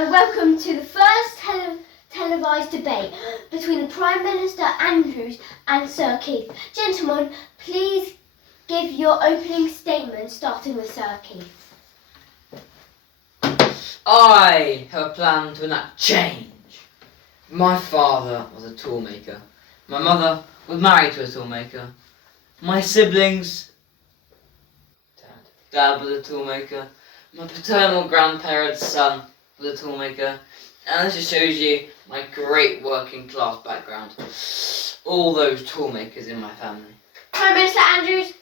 and welcome to the first televised debate between the Prime Minister Andrews and Sir Keith. Gentlemen, please give your opening statement, starting with Sir Keith. I have a plan to enact change. My father was a toolmaker. My mother was married to a toolmaker. My siblings, Dad was a toolmaker. My paternal grandparents' son was a toolmaker. And this just shows you my great working class background. All those toolmakers in my family. Prime Minister Andrews,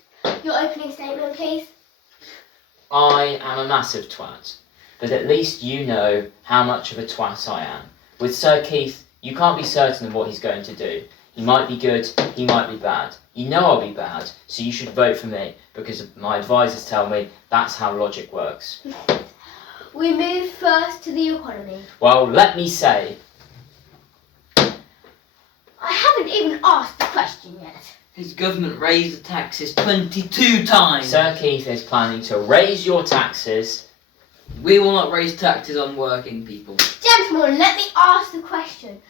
your opening statement, please. I am a massive twat, but at least you know how much of a twat I am. With Sir Keith, you can't be certain of what he's going to do. He might be good, he might be bad. You know I'll be bad, so you should vote for me, because my advisors tell me that's how logic works. We move first to the economy. Well, let me say... I haven't even asked the question yet. His government raised the taxes 22 times. Sir Keith is planning to raise your taxes. We will not raise taxes on working people. Gentlemen, let me ask the question.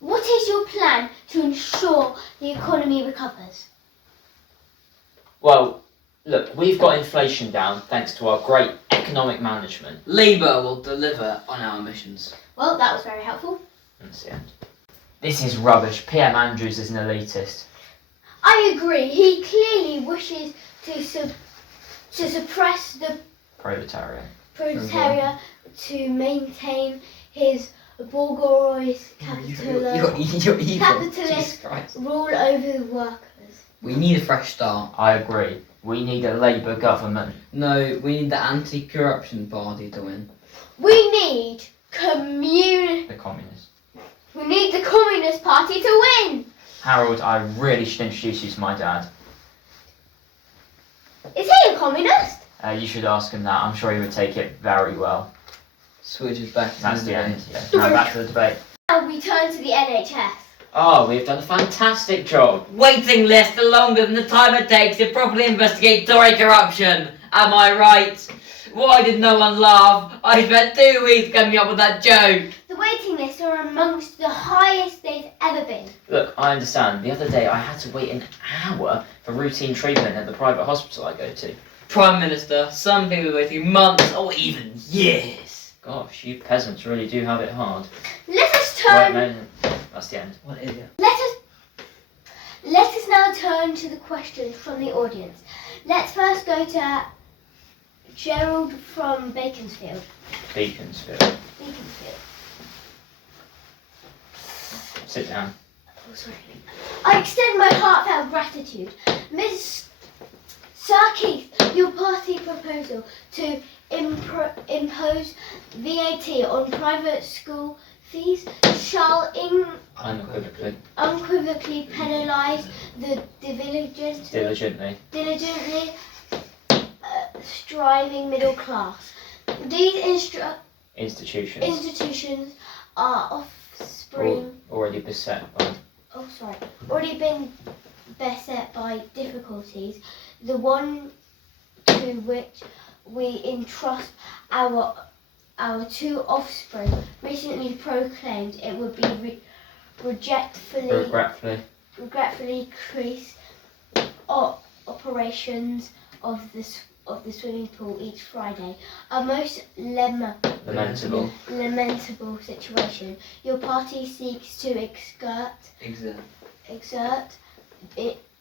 What is your plan to ensure the economy recovers? Well, look, we've got inflation down thanks to our great economic management. Labour will deliver on our missions. Well, that was very helpful. That's the end. This is rubbish. PM Andrews is an elitist. I agree. He clearly wishes to suppress the Proletariat. proletariat to maintain his bourgeois capitalist rule over the workers. We need a fresh start. I agree. We need a Labour government. No, we need the anti-corruption party to win. We need The communists. We need the Communist Party to win. Harold, I really should introduce you to my dad. Is he a communist? You should ask him that. I'm sure he would take it very well. Switches back to That's the debate. end. Yeah. Now back to the debate. Now we turn to the NHS. Oh, we've done a fantastic job. Waiting list are longer than the time it takes to properly investigate Tory corruption. Am I right? Why did no one laugh? I spent 2 weeks coming up with that joke. The waiting lists are amongst the highest they've ever been. Look, I understand. The other day I had to wait an hour for routine treatment at the private hospital I go to. Prime Minister, some people are waiting months or even years. Gosh, you peasants really do have it hard. Let us turn. Wait, no, that's the end. What is it? Let us now turn to the questions from the audience. Let's first go to Gerald from Beaconsfield. Beaconsfield. Beaconsfield. Sit down. Oh, sorry. I extend my heartfelt gratitude. Ms. Sir Keith, your party proposal to impose VAT on private school fees shall unequivocally penalise the diligently striving middle class. These institutions are already beset by. Already been beset by difficulties. The one to which we entrust our two offspring recently proclaimed it would be regretfully increase operations of the swimming pool each Friday. A most lamentable situation. Your party seeks to exert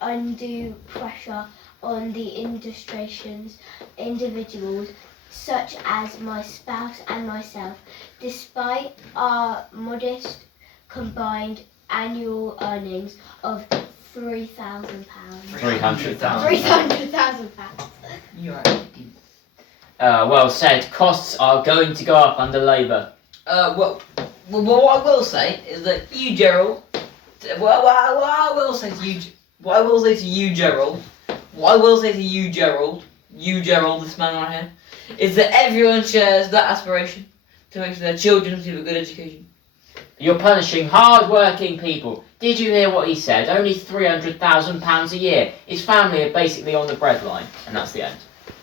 undue pressure on the individuals such as my spouse and myself, despite our modest combined annual earnings of £3,000. £300,000. You're right. Well said. Costs are going to go up under Labour. Well, what I will say is that you, Gerald. What I will say to you, Gerald, this man right here, is that everyone shares that aspiration to make sure their children receive a good education. You're punishing hard-working people. Did you hear what he said? Only £300,000 a year. His family are basically on the breadline, and that's the end.